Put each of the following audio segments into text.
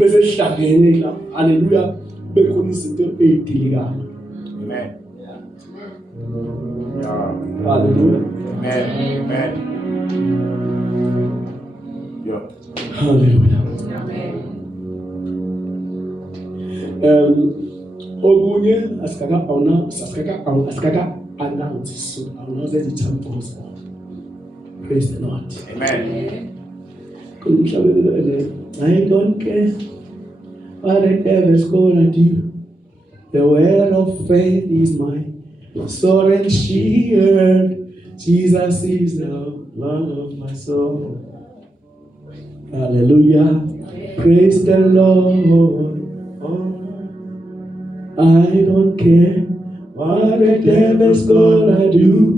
bese sihlangene la. Hallelujah. Bekhona izinto ezidilikayo. Amen. Hallelujah. Amen. Yeah. Hallelujah. Okunye asikaka announce so announce the time goes on. Praise the Lord. Amen. I don't care what the devil's gonna do. The word of faith is my sword and shield. Jesus is the Lord of my soul. Hallelujah. Praise the Lord. Oh, I don't care what the devil's gonna do.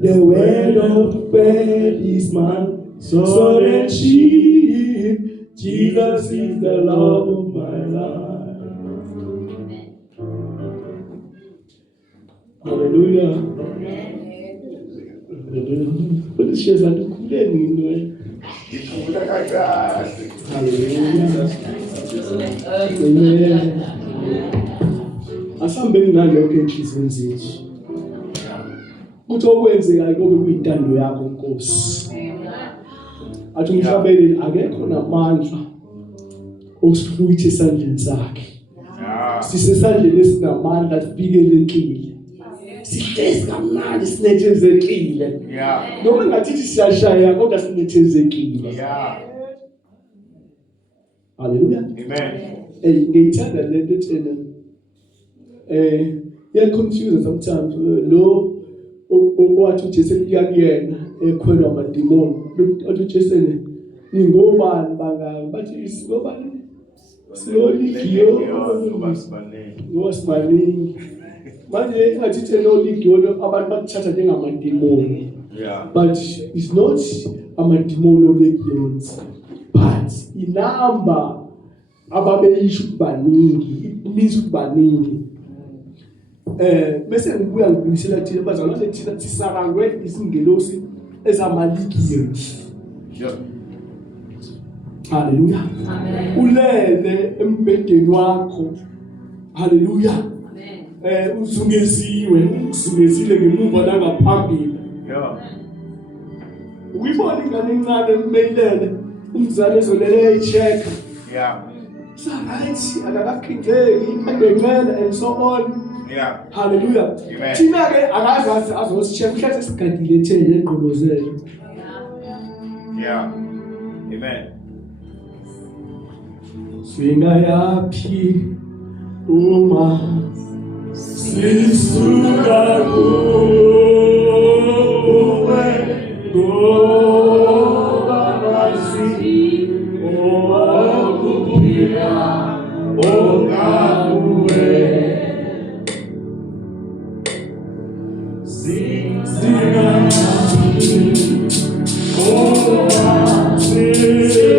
The word of faith is my sword and shield. Jesus is the Lord of my life. Hallelujah. But it's just like Hallelujah. Amen. Asambeni nalokho enhlizweni zethu. Kuthi okwenzekayo kube kuyintando yakho Nkosi. Athi umhlabeleli akekho namandla okusihlwitha esandleni sakhe. Sisesandleni esinamandla sivikelekile. Sihlezi kamnandi sinethezekile. Noma ngathi siyashaya kodwa sinethezekile. Hallelujah. Amen. Ngiyithanda lento ethena confuse sometimes lo owathi uJesu uyakuyena ekhwelwa amadimoni. Othi uJesu ningobani bangaka bathi isigobani Sinoligio ngosibaningi manje ngathi Sinoligio abantu bathatha njengamadimoni. But it's not amadimoni olegions but inamba ababeyisho ukubaningi it means ukubaningi. Bese ngibuya ngibuyisela thina bazalwane thina sisarangwe isingelosi ezamaligions. Hallelujah. Amen. Ulele embedeni wakho. Hallelujah. Amen. Uzungezile ngemuva langaphambili. Uyibona ingane encane emeyilele umzali ezolele echeck. Right, akakakhindeki angengcela and so on. Hallelujah. Thina ke akazazi azosicheck mhlawumbe sigadile thele eqhobozele. Amen. Swinga yapi uma sisuka kuwe ngoba wazi okupira okawe singa uma sisuka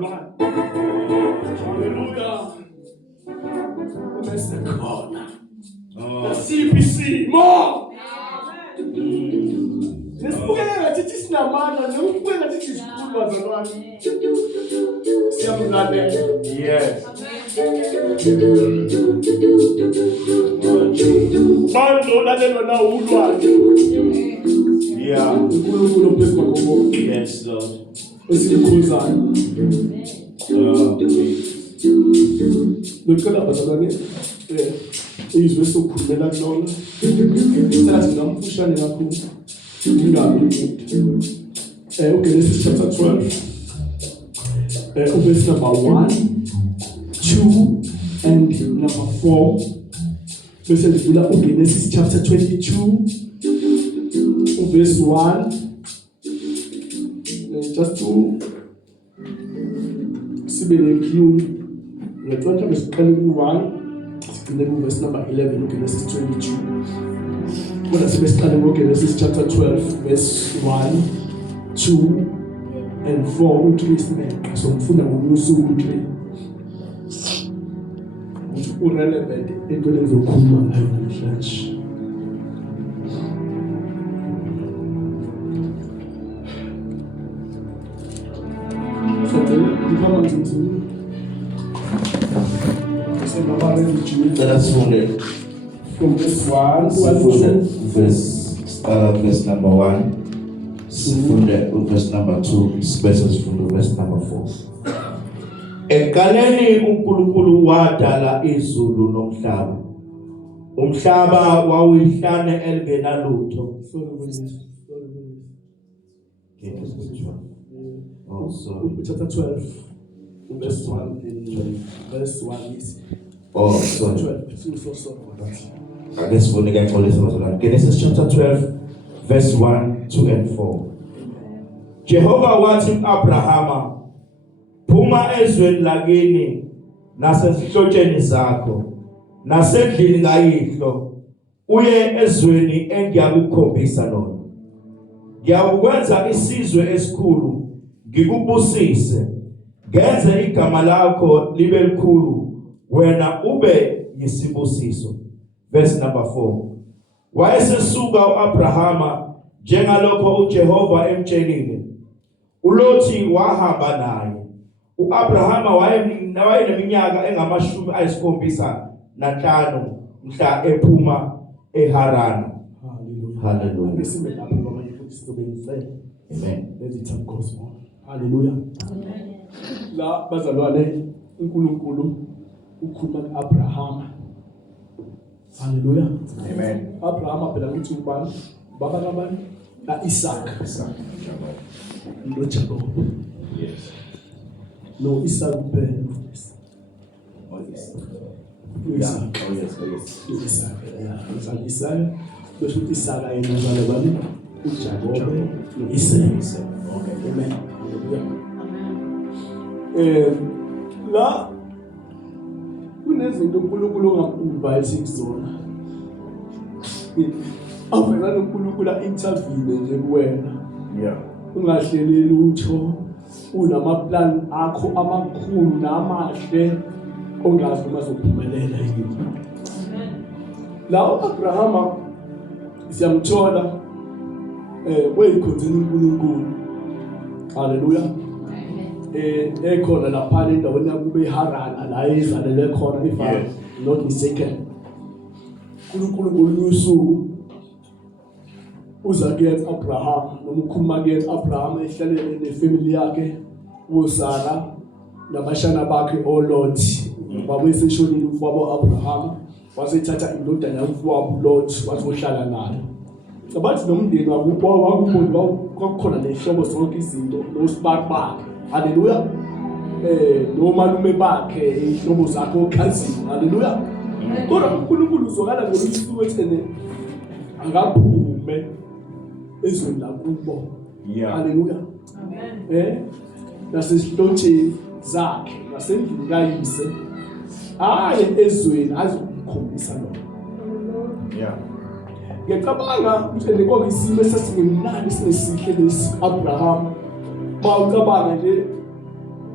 bazalwane. Hallelujah. Bese khona. Nasiphi isimo. Nesibukela ngathi sinamandla, nokubukela ngathi sikhulu bazalwane. Siyamlalela. Yes. Manje olalelwa na ulwazi. Yeah. uNkulunkulu phezu kwakho konke. Yes, Lord. Esikhuluzayo. Lokela bazalwane izwe sokhulumela kulona. Sathi ngamfushane kakhulu. Ngingabi Genesis chapter 12. Verse number 1, 2, and number 4. Verse Genesis chapter 22, verse 1. Just to see the clue. Let's go to verse 1. Verse number 11, Genesis 22. What does verse Genesis chapter 12, verse 1, 2, and 4. Utristment. So mfuna ngomusuku ukuthi urelevant entweni ezokhuluma ngayo namhlanje. From verse 1 verse number 1, from the verse number 2, verses from the verse number 4. Ekaleni uNkulunkulu wadala izulu nomhlaba. Umhlaba wawuyihlane elgenalutho. Chapter 12, verse 1 and verse 1 is. Oh, sorry. 12. So sorry about that. I guess we're going to call this one. Genesis chapter 12, verse 1, 2, and 4. Jehovah wathi Abrahama, phuma ezweni lakini nasezihlotsheni zakho nasendlini kayihlo uye ezweni engiyakukhombisa lona. Ngiyakwenza isizwe esikhulu, ngikubusise, ngenze igama lakho libe likhulu, wena ube yisibusiso. Verse number 4. Wayesesuka uAbrahama njengalokho uJehova emtshelile. uLothi wahamba naye. uAbrahama wayeneminyaka engama75 mhla ephuma eHarana. Hallelujah. Amen. Hallelujah. La bazalwane uNkulunkulu ukhuluma kuAbrahama. Hallelujah. Amen. Abrahama phela ngithi ubani? Baba kabani? Isaac. No Jacob. Yes. No Isaac kuphela. Oh, yes. Isaac. Oh, yes. Oh, yes. Isaac. Yeah. Isaac. Bese Isaac ayinazala bani? uJacob. Isaac. Okay. Amen. Hallelujah. La kunezinto uNkulunkulu ongakuvayithi kuzona. Avela uNkulunkulu intervene nje kuwena. Yeah. Ungahleleli utho unamaplan akho amakhulu namahle ongazi uma uzophumelela yini. La uAbrahama siyamthola weyikhonzeni uNkulunkulu. Hallelujah. Ekhona lapha endaweni yakube eHarana la ezalele khona if I'm not mistaken. uNkulunkulu ngolusuku uza ke Abraham noma ukhuluma ke Abraham ehlalele nefamily yakhe uSara nabashana bakhe oLot. Babeseshonile umfowabo Abraham wasethatha indodana yomfowabo Lot wazohlala naye. Abathi nomndeni wakubo kwakukhona lehlobo zonke izinto nosibaki bakhe. Hallelujah. Nomalume bakhe ihlobo zakhe okhazini. Hallelujah. Kodwa uNkulunkulu uzokala ngolusuku ethene akaphume ezweni lakubo. Yeah. Hallelujah. Amen. Nasesihlotsheni zakhe nasendlini kayise aye ezweni azokukhombisa lo. Yeah. Ngiyacabanga ukuthi ngoba isimo esasingemnandi sinesihle lesi Abraham bawucabanga nje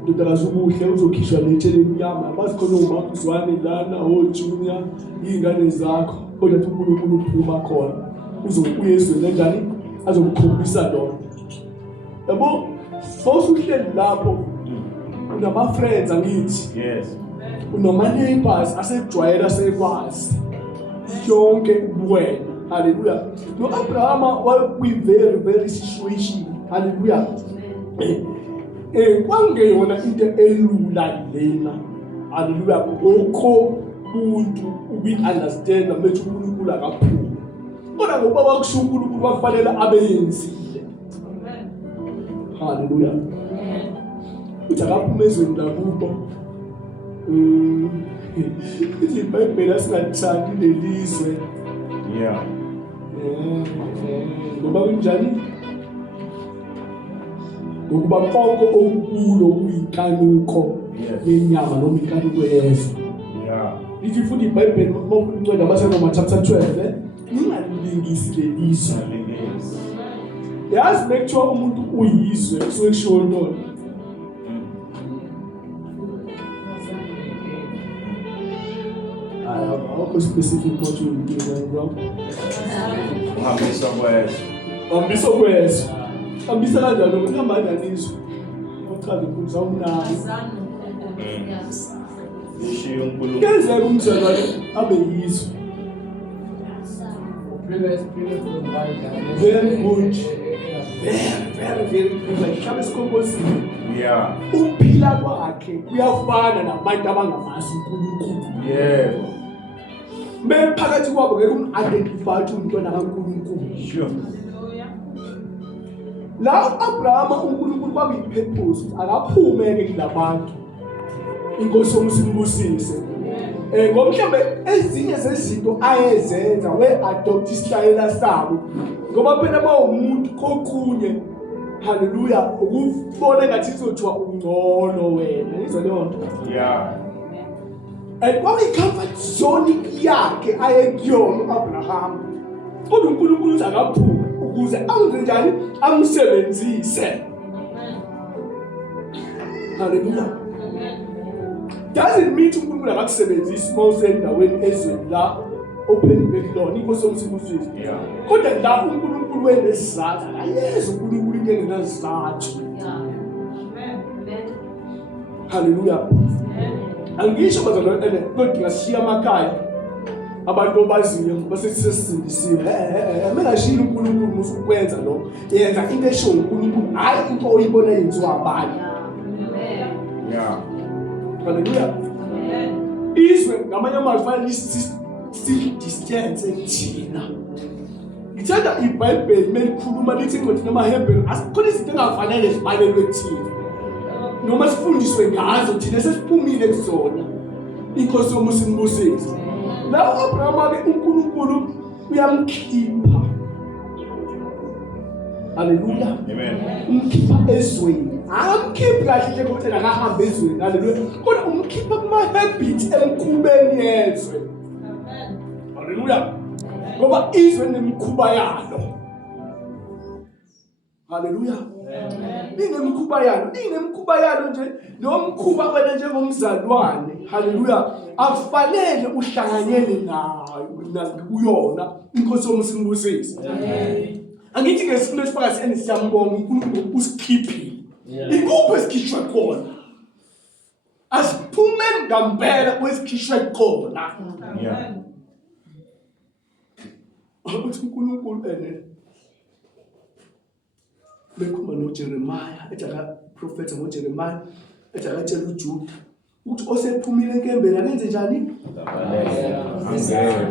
ndodakazi ubuhle uzokhishwa letshele emnyama bazikhona umakuzwane lana oJunior iy'ngane zakho kodwathi uNkulunkulu uphuma khona uzokuya ezweni enjani azokukhombisa lona yabo sowusuhleli lapho unama-friends angithi Yes. unama-neighbors asejwayela sekwazi yonke ubuwena haleluya no-Abrahama wakwi-very very situation haleluya kwangeyona into elula lena haleluya ngokho umuntu ubi-understanda methi uNkulunkulu akaphumi kodwa ngoba wakusho uNkulunkulu kwafanele abeyenzile haleluya uthi akaphume ezweni lakubo ithi iBhayibheli asingathandi lelizwe Yeah. ngoba kunjani ngokuba konke okukulo kuyinkanuko yenyama noma inkanuko yezwe Yeah. ithi futhi iBhayibheli incwadi yabaseRoma chapter 12 ningalilingisi lelizwe Yes. yazi make sure umuntu uyizwe kusuke kushiwo ntoni awukho specific what you do bro Uhambisa kwezwe. hambisa kwezwe hambisa kanjalo kuhamba kanizwe uchaza ukuthi awunayo Ishiye uNkulunkulu. kenzeka umzalwane abe yizwe very good very good mhlawumbe sikhombosile Yeah. ukuphila kwakhe kuyafana nabantu abangamazi uNkulunkulu Yeah. bephakathi kwabo ngeke umu-identify ukuthi umntwana kaNkulunkulu Sure. la u-Abrahama uNkulunkulu kwakuyi-purpose akaphume-ke kulabantu inkosi yomusimbusise ngoba mhlawumbe ezinye zezinto ayezenza we-adopt isitayela sabo ngoba phela uma umuntu kokunye haleluya ukubona ngathi izothiwa ungcono wena izwa leyo nto Yeah. and kwakuyi-comfort zone yakhe aye kuyona u-Abrahama kodwa uNkulunkulu uthi akaphume ukuze angenze njani amsebenzise haleluya doesn't mean uNkulunkulu akakusebenzisi uma usendaweni ezweni la ophelele kulona inkosi yomsimbusisi Yeah. kodwa la uNkulunkulu wenesizathu akayezi uNkulunkulu into engenazizathu haleluya angisho bazalwane kodwa ngashiya amakhaya abantu obaziyo ngoba sesisindisiwe mengashiya uNkulunkulu musukwenza lo yenza into esho uNkulunkulu hayi into oyibona yenziwa abanye Yeah. haleluya izwe ngamanye amazwi fanele si-distance thina ngithanda iBhayibheli melikhuluma lithi incwadi namaHebheru asikhona izinto engafanele zibalelwe kuthina noma sifundiswe ngazo thina sesiphumile kuzona inkosi yomusimbusisi la u-Abrahama-ke uNkulunkulu uyamkhipha haleluya Amen. umkhipha ezweni akamkhiphi kahle nje ukuthi akahambe ezweni haleluya kodwa umkhipha kuma-habit emkhubeni yezwe haleluya ngoba izwe nemikhuba yalo haleluya inemikhuba yalo nje lo mkhuba wena njengomzalwane haleluya akufanele uhlanganyele nayo kuyona inkosi yomusimbusisi angithi ngesikhathi esifakazi enisiyambonga uNkulunkulu usikhiphile ikuphi esikhishwe khona asiphume ngempela kwesikhishwe khona Yeah. ukuthi uNkulunkulu bekhuluma noJeremiah ethi akaprofetha ngoJeremiah ethi akatshela uJuda ukuthi osephumile enkembeni akenze njani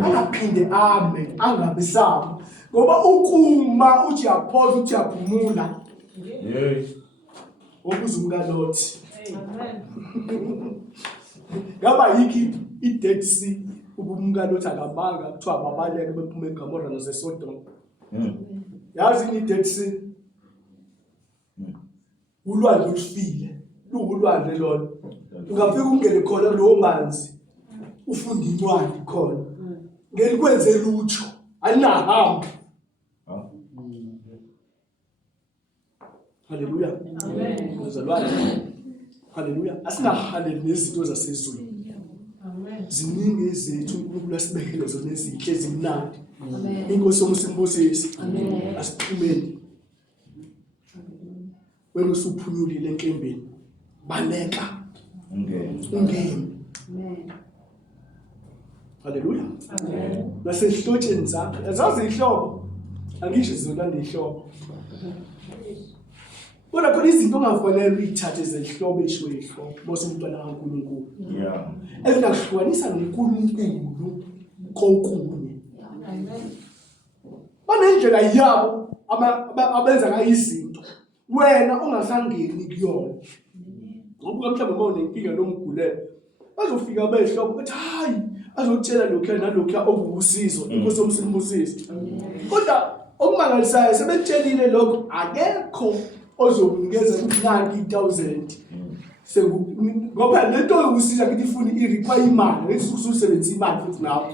angaphinde ame angabisaba ngoba ukuma uthi uyaphoza uthi uyaphumula Yeah. okuza umkaLothi ngaba yiki i-Dead Sea ubumkaLothi akabanga kuthiwa babaleke bephuma eGomora naseSodom yazi i-Dead Sea ulwandle olufile luwulwandle lona ungafika ungene khona kulowo manzi ufunda incwadi khona ngelikwenze lutho alinahambe haleluya amen bazalwane Haleluya. Asingahaleli nezinto zasezweni. Ziningi izethu uNkulunkulu asibekele zona ezinhle ezimnandi. Inkosi yomsimbusisi. Asiphumeni. Wena usuphunyulile enkembeni. Baleka. Ungemi. Haleluya. Nasehlotsheni zakho. Azazi ihlobo. Angisho zolanda ihlobo. Kodwa khona izinto ongafanele uyithathe ezihlobo esho ihlobo. Mose umntwana kaNkulunkulu. Yeah. Ezinakuhlukanisa noNkulunkulu konkunye. Banendlela yabo abenza ngayo izinto. Wena ongasangeni kuyona. Ngoba mhlawumbe uma unenkinga nomgulelo, bazofika behlobo bathi hayi, azotshela lokho nalokho okuwusizo, inkosi yomsimbusisi. Kodwa okumangalisayo sebetshelile lokho akekho ozomnikeza u90,000. Ngoba lento yokusiza ukuthi ifuna i-require imali, lethi ususebenzisa imali futhi nawe.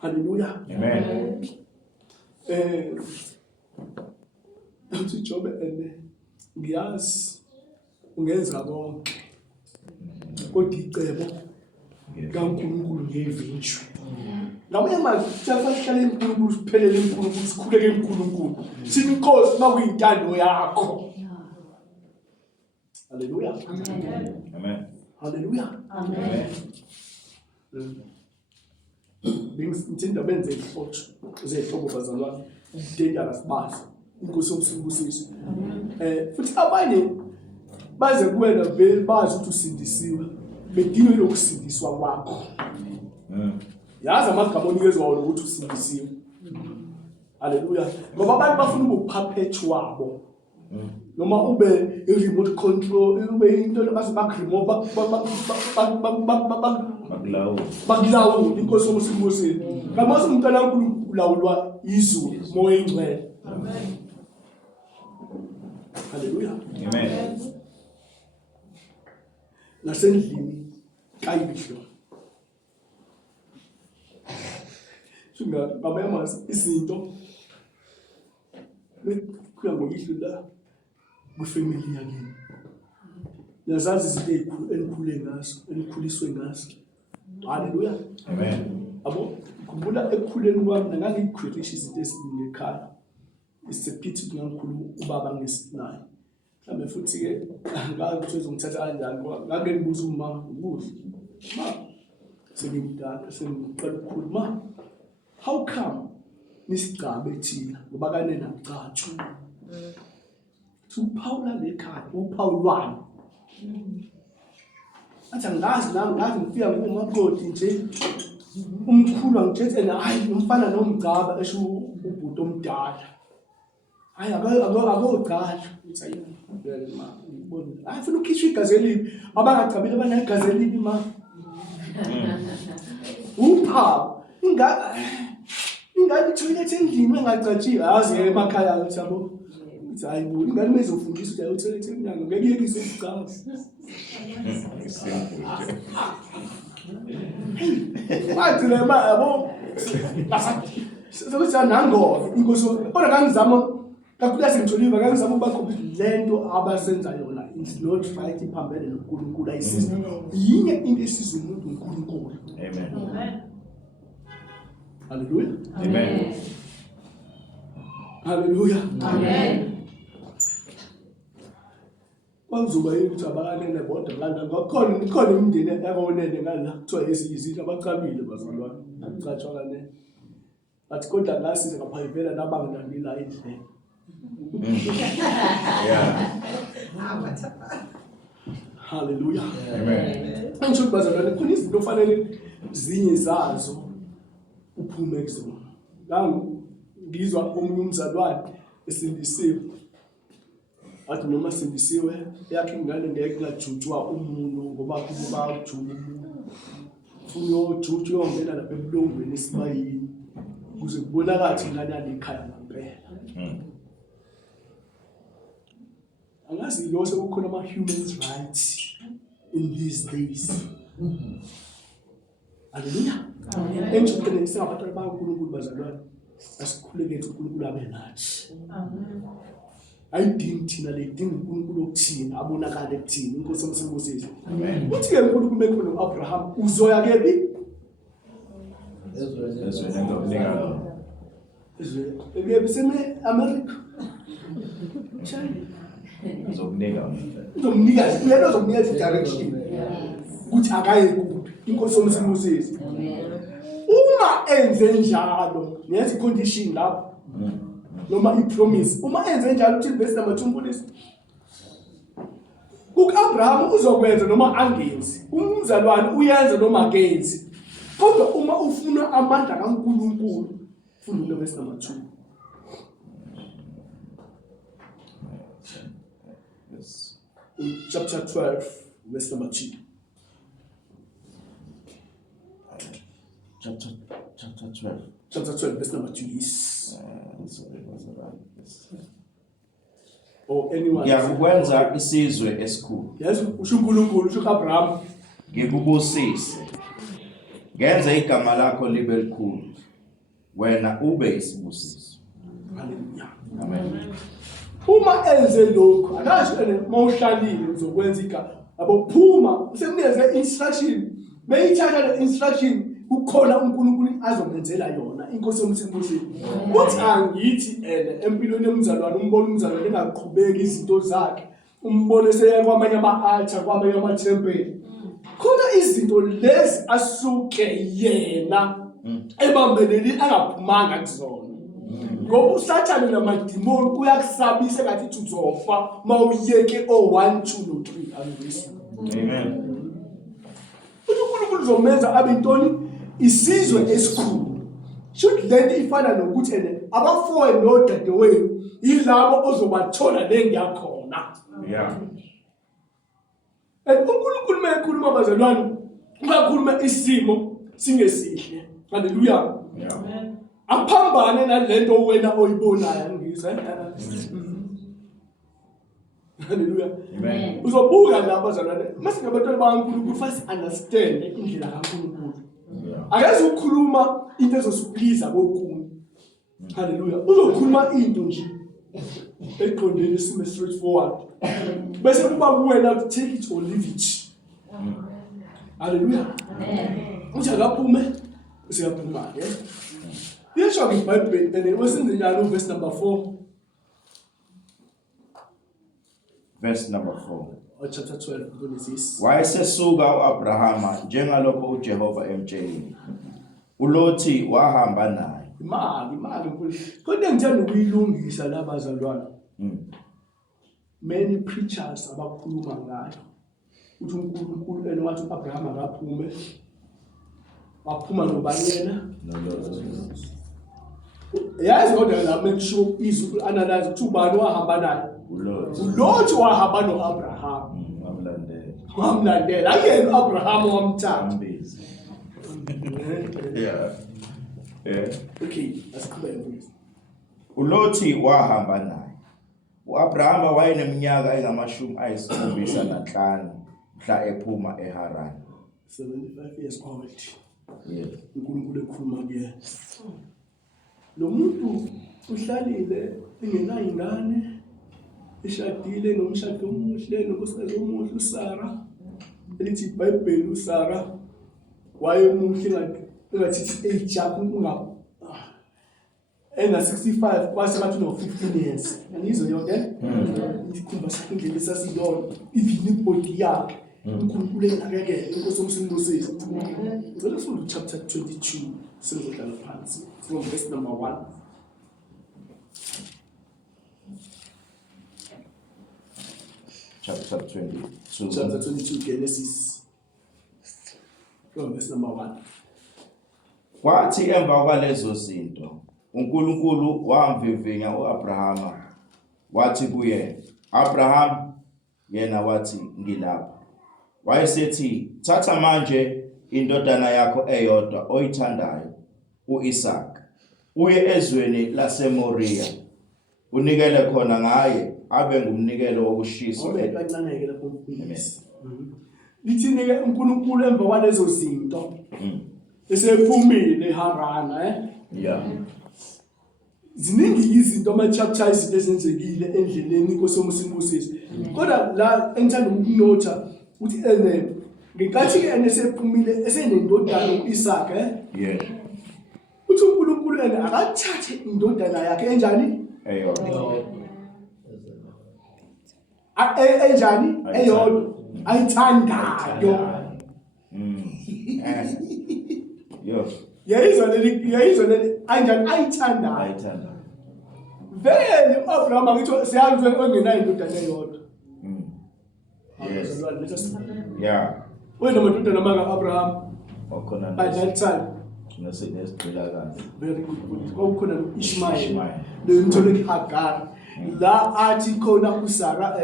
Haleluya. Amen. Uthi Jobe ngiyazi ungenza konke. Kodwa icebo kaNkulunkulu ngevinju. Ngamanye amazwi siyahlala eNkulunkulu siphelele eNkulunkulu sikhuleke eNkulunkulu. Sithi inkosi makuyintando yakho. Haleluya. Amen. Haleluya. Amen. Ngithinda benze ihlotsho zehlobo bazalwane. Udenda lasibazi. Inkosi yomsimbusisi. Futhi abanye baze kuwena vele bazi ukuthi usindisiwe. Bedinga lokusindiswa kwakho. Yazi amagama onikezwa wona ukuthi usindisiwe. Haleluya. Ngoba abantu bafuna ukuphaphethe wabo. Noma ube i-remote control, ube into abathi bakremove bakulawula inkosi yomsimbusisi. Ngamase umntwana kaNkulunkulu ulawulwa izulu, moya engcwele. Amen. Haleluya. Amen. Nasendlini kayihlo. Singa ngamamazi izinto kuya ngoyihlo la kwifamily yakini. Yazazi izinto enikhule ngazo, enikhuliswe ngazo. Haleluya. Amen. Abo kumbula ekukhuleni kwami ngangikhwirisha izinto eziningi ekhaya. Isiphithi kungakhulu ubaba ngesinayo. Mhlawumbe futhi ke ngathi uzongithatha kanjani ngake ngibuza uma ubuhle. Ma sengimdala sengiqala ukukhuluma. How come nisigcabe thina ngoba kane nacatshu? Uphawula lekhaya, uphawulwana. Athi angazi nami ngathi ngifika ngumakoti nje. Umkhulu angithethe hayi umfana nomgcaba esho ubhuti omdala. Hayi akogcala uthi ayini ma ngibona. Hayi funa ukhishwa igazi elibi abangagcabile banegazi elibi ma. Uphawu ingane toilet endlini engacatshiwe yazi emakhaya ukuthi yabo. Uthi hayi bo ingane mezofundisa ukuthi toilet emnyango ngeke yekise ukugcaba. Bathi le ma yabo basathi sokuthi nangoba inkosi kodwa ngangizama kakhulu sengijoliva ngangizama ubaqhubisa lento abasenza yona it's not right iphambene noNkulunkulu ayisiza yinye into esiza umuntu uNkulunkulu. Amen. Haleluya. Amen. Haleluya. Amen. Kwanzuba ukuthi abakanene bodwa lana ngakhona imindeni yakawonene ngala kuthiwa izinto abaqabile bazalwane acatshwa kanene. But kodwa ngasiza ngaphayivela nabanginandila indlela. Yeah. Haleluya. Amen. Angisho bazalwane khona izinto ofanele zinye zazo uphume kuzona. Ngizwa omunye umzalwane esindisiwe. Athi noma sindisiwe yakhe ingane ngeke ngajutshwa umuntu ngoba kuba ujuju. Funa ujuju yongena lapha ebulongweni esibayini. Kuze kubonakala ingane yalekhaya ngempela. Angazi lo sekukhona ama-human rights in these days. Haleluya. Enjukene singabatwana bakaNkulunkulu bazalwane. Asikhuleke uNkulunkulu abe nathi. ayidingi thina ledinga uNkulunkulu okuthina abonakala ekuthina inkosi yomsebenzisi uthi ke uNkulunkulu ekhona uAbraham uzoya kephi Ezwe seme America China uzomnika uyena uzomnika direction ukuthi akaye kuphi inkosi yomsebenzisi uma enze njalo nesi condition lapho noma ipromise uma enze njalo uthi verse number 2 umfundisi uAbraham uzokwenza noma angenzi umzalwane uyenza noma akenzi kodwa uma ufuna amandla kaNkulunkulu funda verse number 2 yes chapter 12 verse number 2 chapter 12 verse number 2 is sorry was right or anyone ngiyakwenza isizwe esikhulu yes usho uNkulunkulu usho Abraham ngikubusise ngenze igama lakho libe likhulu wena ube isibusiso haleluya amen uma enze lokho akasho ene mawuhlalile uzokwenza igama abophuma usemnikeze instruction beyithatha le instruction ukhona uNkulunkulu azomenzela yona inkosi yomsebenzisi uthi angithi empilweni yomzalwane umbone umzalwane engaqhubeki izinto zakhe umbone seya kwamanye ama-altar kwamanye amathempeli khona izinto lezi asuke yena ebambeleli angaphumanga kuzona ngoba usathane namadimoni uyakusabisa ngathi uzofa mawuyeke o1 2 no 3 amen uNkulunkulu uzomenza abe intoni isizwe esikhulu should lento ifana nokuthi abafowenu nodadewenu yilabo ozobathola lengiyakhona yeah uNkulunkulu mekhuluma abazalwane uyakhuluma isimo singesihle haleluya yeah aphambane nalento wena oyibonayo ngizwe haleluya amen uzobuka la abazalwane mase ngabatwana bakaNkulunkulu fast understand indlela kaNkulunkulu akazi ukukhuluma into ezosiplease abokunye haleluya uzokhuluma into nje eqondene sime straightforward bese kuba kuwena to take it or leave it haleluya uthi akaphume usiyaphuma ke yesho ngeBhayibheli and wesenze njalo verse number 4 verse number 4 or chapter 12 Genesis wayesesuka uAbrahama njengalokho uJehova emtshelile uLothi wahamba naye imali nkulu kodwa ngithanda ukuyilungisa labazalwana many preachers abakhuluma ngayo uthi uNkulunkulu wathi uAbraham akaphume waphuma nobanyena yazi kodwa la make sure izwi analyze ukuthi ubani wahamba naye uLothi wahamba noAbraham wamlandela ayena uAbraham wamthatha yeah okay asiqhubeke uLothi wahamba naye uAbrahama wayeneminyaka engama75 mhla ephuma eHarani 75 years old yeah uNkulunkulu ekhuluma kuye lo muntu uhlalile engenayingane eshadile nomshado omuhle nonkosikazi omuhle uSara elithi iBhayibheli uSara wayemuhle ngathi age yakho ena 65 kwase bathi no 15 years anizwe yonke ikhumba sakindlela sasiyona even ibody yakhe uNkulunkulu enakekele inkosi yomsindosisi ngicela sifunde chapter 22 sizodlala phansi from verse number 1 chapter 22 Genesis from verse number 1 kwathi emva kwalezo zinto uNkulunkulu wamvivinya uAbrahama wathi kuye Abraham yena wathi ngilapha wayesethi thatha manje indodana yakho eyodwa oyithandayo uIsaka uye ezweni laseMoriya unikele khona ngaye abe ngumnikelo wokushiswa kancane lapho umfundisi lithini-ke uNkulunkulu emva kwalezo zinto esephumile eHarana yeah ziningi izinto ama-chapter izinto ezenzekile endleleni inkosi yomusingusisi. Kodwa la engithanda ukunotha ukuthi ngenkathi-ke esephumile esenendodana u-Isaka Yes. uthi uNkulunkulu akathathe indodana yakhe enjani? Enjani? Eyodwa ayithandayo. Yayizwa leli anjani ayithandayo. Vele u-Abraham angithi siyazi ongenayo indodana eyodwa. Yes. Yeah. Wena amadodana manga Abraham. Wakhona By that time. nesicela kahle. Very good. Kwakukhona no-Ishmael. Nomthole Hagar. La athi khona uSara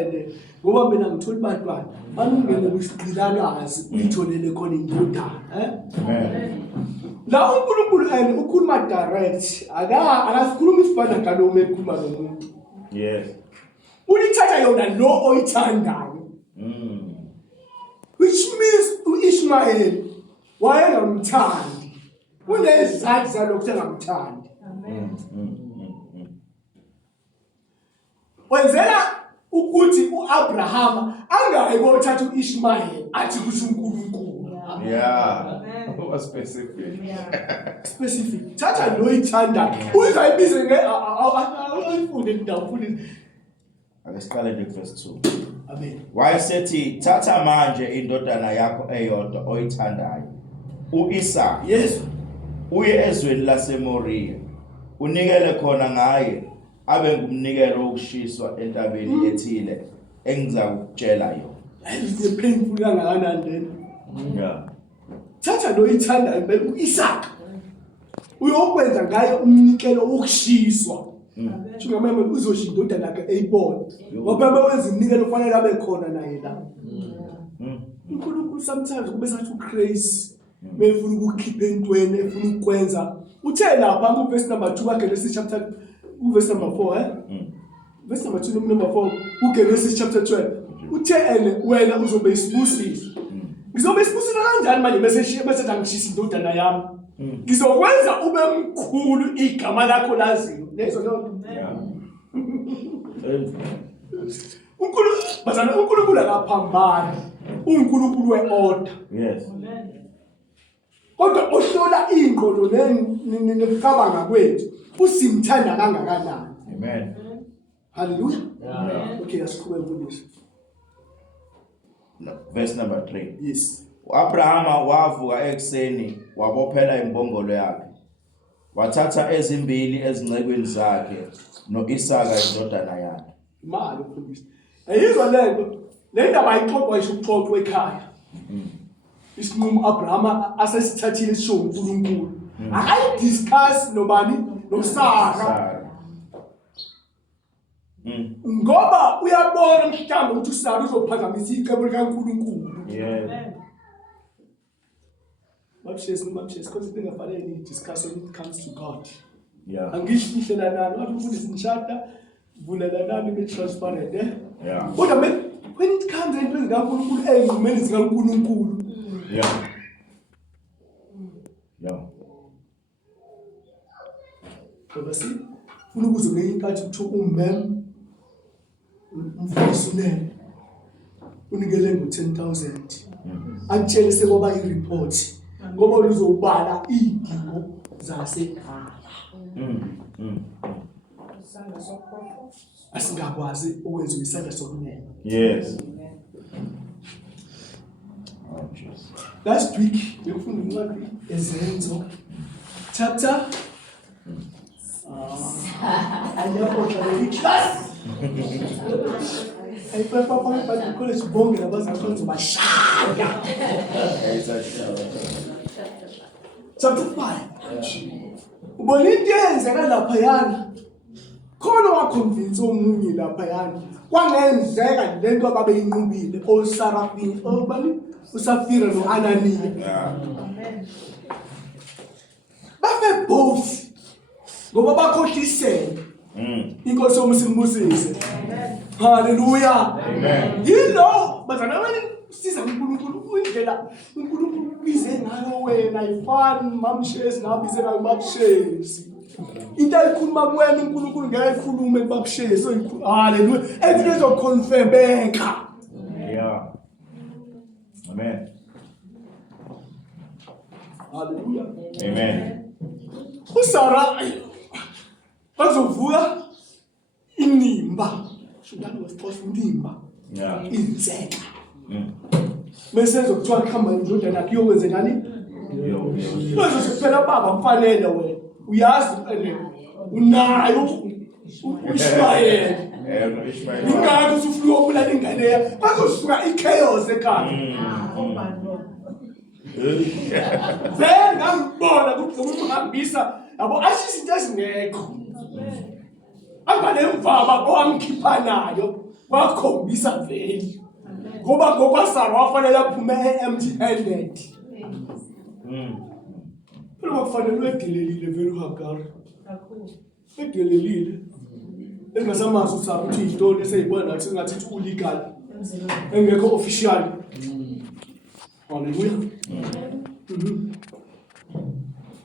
ngoba mina ngithola bantwana banungene kusigqilakazi uyitholele khona indodana. La uNkulunkulu ukhuluma direct. Akasikhuluma isibanda ngalo mekhuluma nomuntu. Yes. Ulithatha yona lo oyithandayo. Which means uIshmael wayengamthandi. Unezizathu zalokho engamthandi. Wenzela ukuthi uAbraham angayi kothatha uIshmael athi kusho uNkulunkulu. Yeah. Was specific. Specific. Thatha lo oyithandayo. Uzayibize awufunde ndawufunde. Akasiqale nje verse 2. Amen. Wayesethi thatha manje indodana yakho eyodwa oyithandayo uIsaka. Yes. Uye ezweni laseMoriya unikele khona ngaye abe ngumnikelo wokushiswa entabeni ethile engizakutshela yona. It's painful kangakanani then. Yeah. Thatha lo oyithandayo bese uIsaka uyokwenza ngaye umnikelo wokushiswa. Njengamama uzosho indodana yakhe eyibona. Ngoba wenza umnikelo ofanele abe khona naye la. uNkulunkulu sometimes kube sathi ucrazy. Mefuna ukukhipha entweni efuna ukwenza. Uthe lapha ku verse number 2 kaGenesis chapter verse number 4 verse number 2 number 4 uGenesis chapter 12. Uthe wena uzobe isibusisi. Ngizobe isibusisa kanjani manje bese ngishisa indodana yami. Ngizokwenza ube mkhulu igama lakho laziyo. Lezo nto. uNkulunkulu akaphambana. uNkulunkulu weorder. Yes. Kodwa ohlola ingqondo nekucabanga kwethu usimthanda kangakanani. Amen. Hallelujah. Amen. Okay, asiqhubeke kulesi. Verse number 3. Yes. uAbrahama wavuka ekseni wabophela imbongolo yakhe. Wathatha ezimbili ezincekweni zakhe noIsaka indodana yakhe. Imali uphindisa. Ayizwa lento. Le ndaba ayixoxwa isho ukuxoxwa ekhaya. Isinqumo Abrahama asesithathile isho uNkulunkulu. Akayi discuss nobani noSara. Ngoba uyabona mhlawumbe ukuthi uSara uzophazamisa icebo likaNkulunkulu. Yeah. Because singafanele ni discuss when it comes to God. Yeah. Angisho ihlela nani wathi ufundisa nishada vulela nani be transparent Yeah. Kodwa when it comes to into zikaNkulunkulu ezimeni zikaNkulunkulu. Yeah. Yeah. Ngoba si ufuna ukuzobeka inkathi ukuthi ummem umfundisi unene unikele ngo10,000 akutshele sekoba ireport ngoba uzobala idingo zasekhaya. Asingakwazi ukwenza isandla sokunene. Yes. Oh, Jesus. Last week bekufunda incwadi ezenzo chapter ayapho class ayipapa Bible college bonke labazakhonza bashaya. Chapter 5. Ubona into eyenzeka lapha yana. Khona waconvince omunye lapha yana. Kwangenzeka lento ababeyinqubile oSarafini obani uSafira noAnaniya. Yeah. Babe both ngoba bakhohlisene. Inkosi yomusimbusise. Hallelujah. Amen. Yilo bazana wena siza uNkulunkulu indlela uNkulunkulu bize ngayo wena ifani mamshezi nabize ngayo babshezi. into ayikhuluma kuwena uNkulunkulu ngeke ayikhulume kubabushiye haleluya ethi ezoconfirmeka. Yeah. Amen. Haleluya. Amen. uSara bazovuka inimba shudani wesixhosa inimba inzeka bese ezokuthiwa kuhamba indodana yakhe iyokwenze ngani bese kuphela baba kufanele wena uyazi unayo uIshmayeli ingakho usufika ukubulala ingane yakho bazosuka ichaos ekhaya. Vele ngibona kumhambisa yabo ashisa into ezingekho angale mvaba owamkhipha nayo wakhombisa vele ngoba ngokwasara wafanele aphume empty handed. Phela wafanele edelelile vele uHagar edelelile engasamazi usaba ukuthi izitoni eseyibona nathi singathi ulegal engekho official. Hallelujah.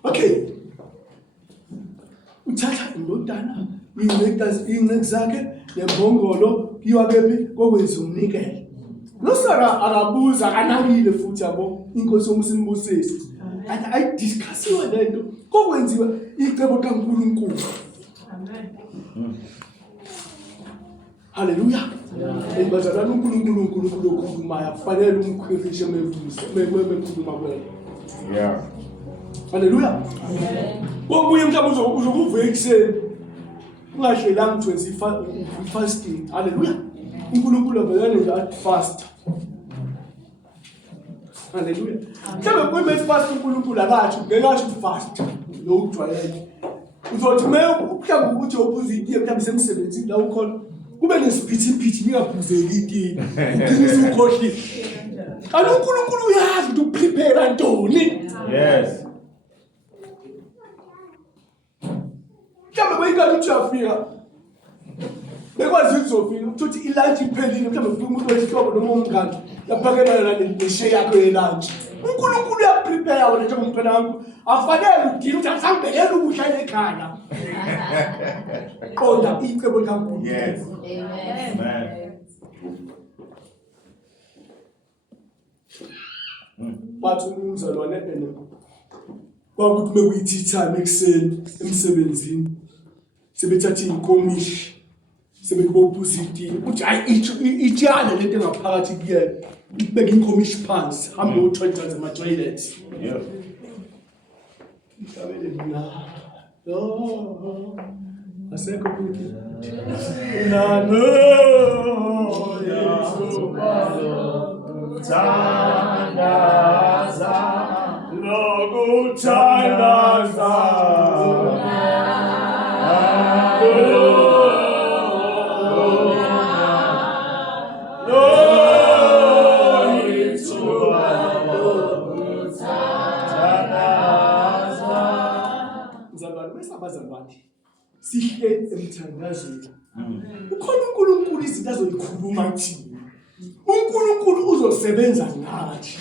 Okay. Uthatha indodana ingceki zakhe nembongolo iwakephi kokwenza umnikelo. NoSara arabuza kanabile futhi yabo inkosi yomsimbusisi. Ayidiscussiwe lento kokwenziwa icebo kaNkulunkulu. Amen. Hallelujah. Bazalwana uNkulunkulu okhulumayo kufanele umkhwirishe mekhuluma kwena. Yeah. Hallelujah. Amen. Ngokuye mhlawumbe uzokuvuka ekseni ungahlelanga 25 fasting. Hallelujah. uNkulunkulu abekane nje athi fast. Hallelujah. Mhlawumbe kuyime fast uNkulunkulu akathi ngeke athi fast lo ujwayele. Uzothi mhlawumbe ukuthi ubuza itiye mhlawumbe semsebenzini la ukhona kube nesiphithi ningaphuzeli itiye. Ngizwe ukhohlile. Kanti uNkulunkulu uyazi ukuthi uprepare ntoni. Yes. Mhlawumbe bayikade uyafika. Bekwazi ukuzofika ukuthi ilunch iphelile mhlawumbe ufika umuntu wesihlobo noma umngane yaphakelana neshe yakho yelunch. uNkulunkulu uyaprepare wena njengomntwana wakho afanele udile ukuthi asambekele ukudla ekhaya. Kodwa icebo likaNkulunkulu. Yes. Amen. Bathi umzalwane ene kwakuthi mekuyithi time ekseni emsebenzini sebethatha inkomishi sebekubuza iti uthi hayi itshana lento engaphakathi kuyena ibeka inkomishi phansi hambe uthonta ama toilets. Yeah. Ngabele mina no asekho kuthi na no tandaza logo tandaza abazalwane sihle emthandazweni. Ukhona uNkulunkulu izinto azoyikhuluma kuthina. uNkulunkulu uzosebenza ngathi.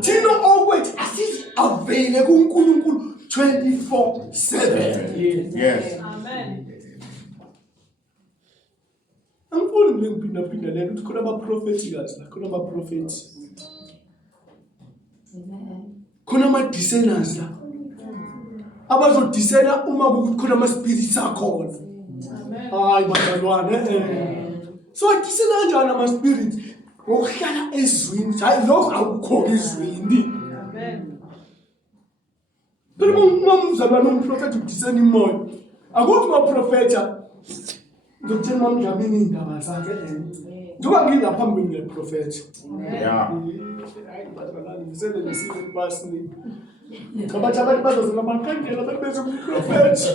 Thina okwethu asizi avele kuNkulunkulu 24/7. Yes. Amen. Angifuni ngiphinda lento ukuthi khona abaprofeti kazi la khona abaprofeti. Khona ama-discerners la. Abazodiscern uma kuthi khona ama-spirits akhona. Hayi bazalwane. So discern kanjani ama-spirits? Ngokuhlala ezwini. Hayi lokho akukho ezwini. Amen. Phela uma umzalwane umprofeti udiscern imoya. Akuthi uma-profeta ngitshela mamdlamini indaba zakhe njengoba ngingaphambi ngeprofeti. Yeah. Hayi bazalwane ngisele lesizwe basini. Kabathi abantu bazozela amakhandlela bebeze kumprofeti.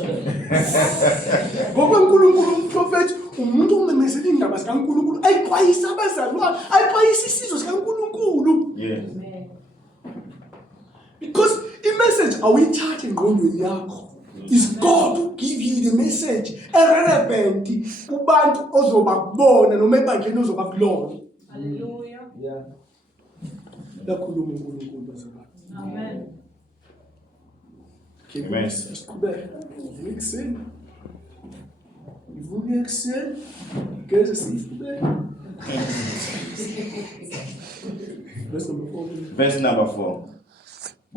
Ngoba uNkulunkulu umprofeti umuntu umemezela indaba zikaNkulunkulu ayixwayisa abazalwane ayixwayisa isizwe sikaNkulunkulu. Yes. Because i-message awuyithathe engqondweni yakho. Is God who give you the message relevant kubantu ozobakubona noma ebandleni ozobakulona. Hallelujah. Yeah. Lakhuluma uNkulunkulu bazalwane. Amen. Amen. Siqhubeke. Ngivuke ekuseni. Ngivuke ekuseni. Ngeze siqhubeke. Verse number 4.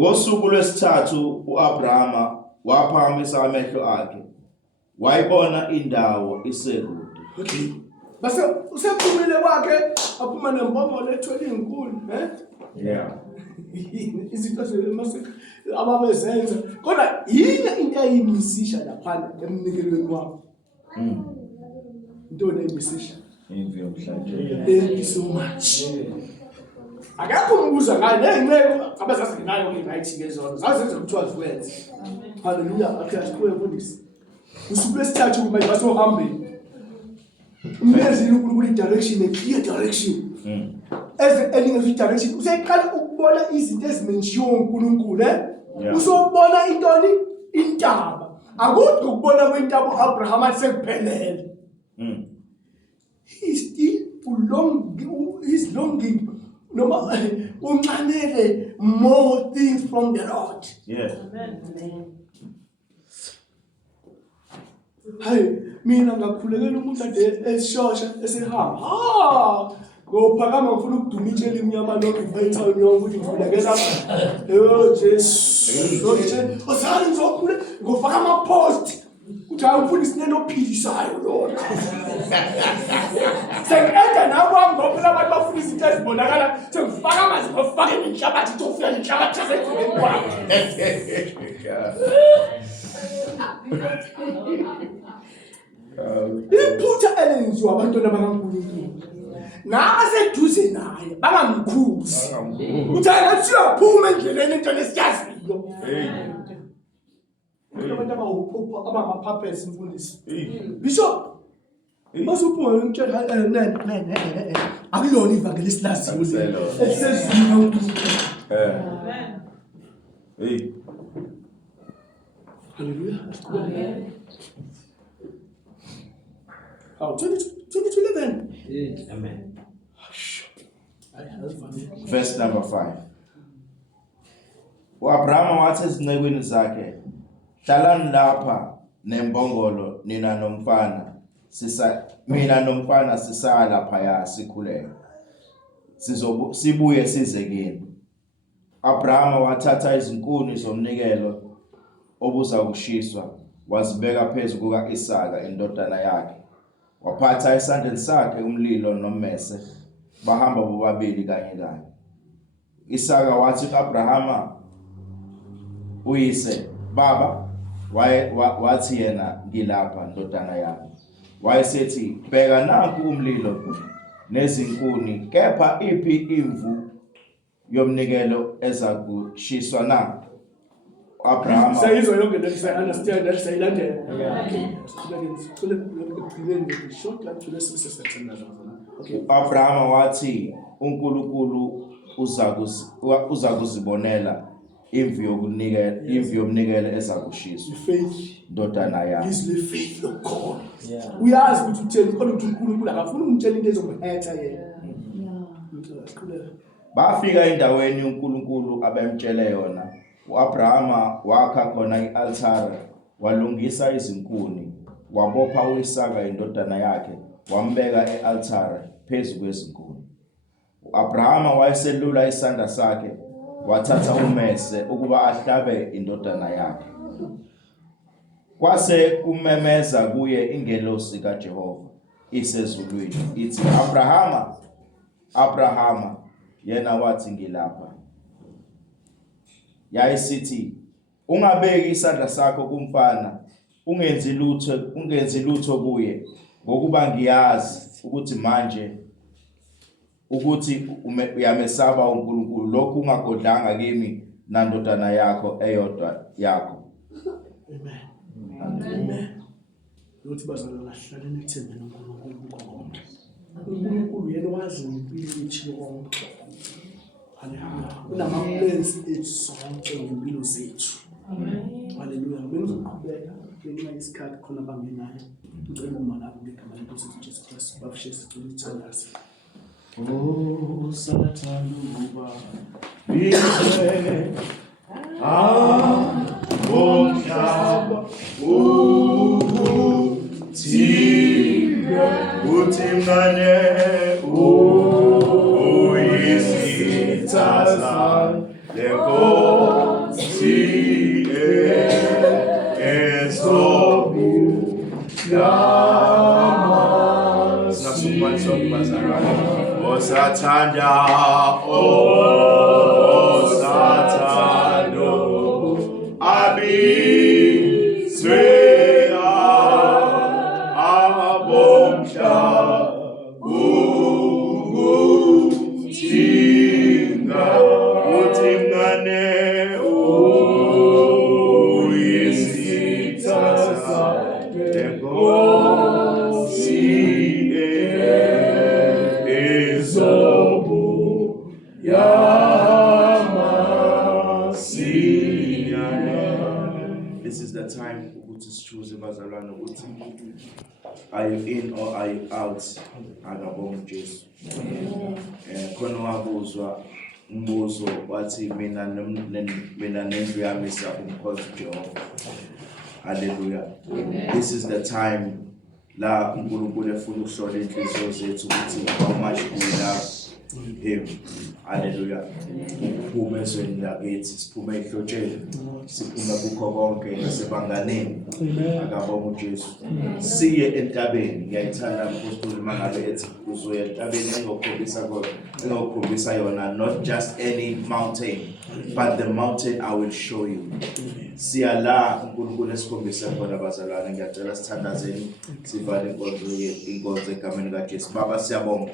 Ngosuku lwesithathu uAbrahama waphakamisa amehlo akhe. Wayibona indawo isekude. Okay. Base usephumile kwakhe aphuma nembongolo ethwele inkulu, Yeah. Izinto zemase ababezenza. Kodwa yini into eyimisisha lapha emnikelweni wakho? Into eyimisisha. Imvi yomhlatshelo. Thank you so much. Akakho umbuza ngayo nenqeko abazasingenayo ke ngayithi ngezona. Zazenza kuthiwa ziwenze. Hallelujah. Akhe kuwe mfundisi. Usuku lesithathu kumele basohambeni. Umezile uNkulunkulu direction, a clear direction. As any direction, useqala ukubona izinto ezimenjiwe uNkulunkulu, usobona intoni intaba. Akudde ukubona kwentaba uAbraham asekuphelele. He's longing noma uncanele more things from the Lord. Yes. Amen. Hayi mina ngakhulekela umuntu ade esishosha esehamba ngophakama ngifuna ukuduma itshela imnyama lokho ivayitha yonke ukuthi ngivulekela Jesu osani ngizokhule ngofaka ama-post uthi hayi umfundisi nenophilisayo lona sengenda nakwami ngophela abantu bafuna izinto ezibonakala sengifaka amanzi ngofake nenhlabathi ukuthi ufika nenhlabathi yasekhuleni kwami. Iphutha elenziwa abantwana bakaNkulunkulu nabaseduze naye bangamkhuzi uthi ayathiwa phuma endleleni into lesiyaziyo abantu abawuphupha abama-puppets mfundisi Bishop basuphuma ngitshela akulona ivangeli esilaziyo esizwini kaNkulunkulu. Hey. Hallelujah. Oh, 22:11. Amen. Verse number 5. uAbrahama wathi ezincekwini zakhe, hlalani lapha nembongolo mina nomfana sisaya laphaya sikhuleka. Sibuye size kini. Abrahama wathatha izinkuni zomnikelo obuza kushiswa, wazibeka phezu kuka Isaka indodana yakhe. Waphatha esandleni sakhe umlilo nommese, bahamba bobabili kanye kanye. Isaka wathi kuAbrahama uyise, baba, wathi yena, ngilapha ndodana yami. Wayesethi, bheka nanku umlilo nezinkuni, kepha iphi imvu yomnikelo ezakushiswa na? Abrahama sayizwa yonke le understand that sayilandela. Okay. Abrahama wathi uNkulunkulu uza kuzibonela imvu yomnikelo ezakushiswa ndodana yami. Is the faith of God. Uyazi ukuthi utheni khona ukuthi uNkulunkulu akafuni umtshela into ezomhetha yena. Bafika endaweni uNkulunkulu abemtshele yona. uAbrahama wakha khona i-altare, walungisa izinkuni, wabopha uIsaka indodana yakhe, wambeka e-altare phezu kwezinkuni. uAbrahama wayeselula isandla sakhe, wathatha ummese ukuba ahlabe indodana yakhe. Kwase kumemeza kuye ingelosi kaJehova isezulwini, ithi, Abrahama, Abrahama. Yena wathi, ngilapha. Yayisithi, ungabeki isandla sakho kumfana, ungenzi lutho kuye, ngokuba ngiyazi ukuthi manje ukuthi uyamesaba uNkulunkulu, lokhu ungagodlanga kimi nandodana yakho eyodwa yakho. Amen. Lothi bazalwane ahlaleni ethembeni uNkulunkulu konke. uNkulunkulu yena wazi impilo yethu konke. Hallelujah. Unama-plans ethu sonke ngempilo zethu. Hallelujah. Bengizoqhubeka ngenxa yesikhathi khona bangenayo. Ngicela uma lapho ngegama lenkosi yethu Jesu Kristu bafishe sicela ithandaze. Oh, Satanuba, Israel, mngane uyisithaza lenkosi Osathanda, osathando, abizweya, abomhla, ukuthinga, uthi mngane uyisithaza lenkosi This is the time to choose bazalwane ukuthi are you in or are you out akabonga uJesu. Khona wabuzwa umbuzo wathi mina nendlu yami siyabonga uJehova. Hallelujah. This is the time la uNkulunkulu efuna ukuhlola inhliziyo zethu ukuthi how much we love him. Hallelujah. Siphume ezweni lakithi, siphume ehlotsheni, siphume kukho konke nasebanganeni. Akabonga uJesu. Siye entabeni. Ngiyayithanda apostoli mangabe ethi uzoya entabeni engokhombisa yona, not just any mountain, but the mountain I will show you. Siya la uNkulunkulu esikhombisa khona bazalwane. Ngiyacela sithandazeni sivale inkonzo egameni kaJesu. Baba siyabonga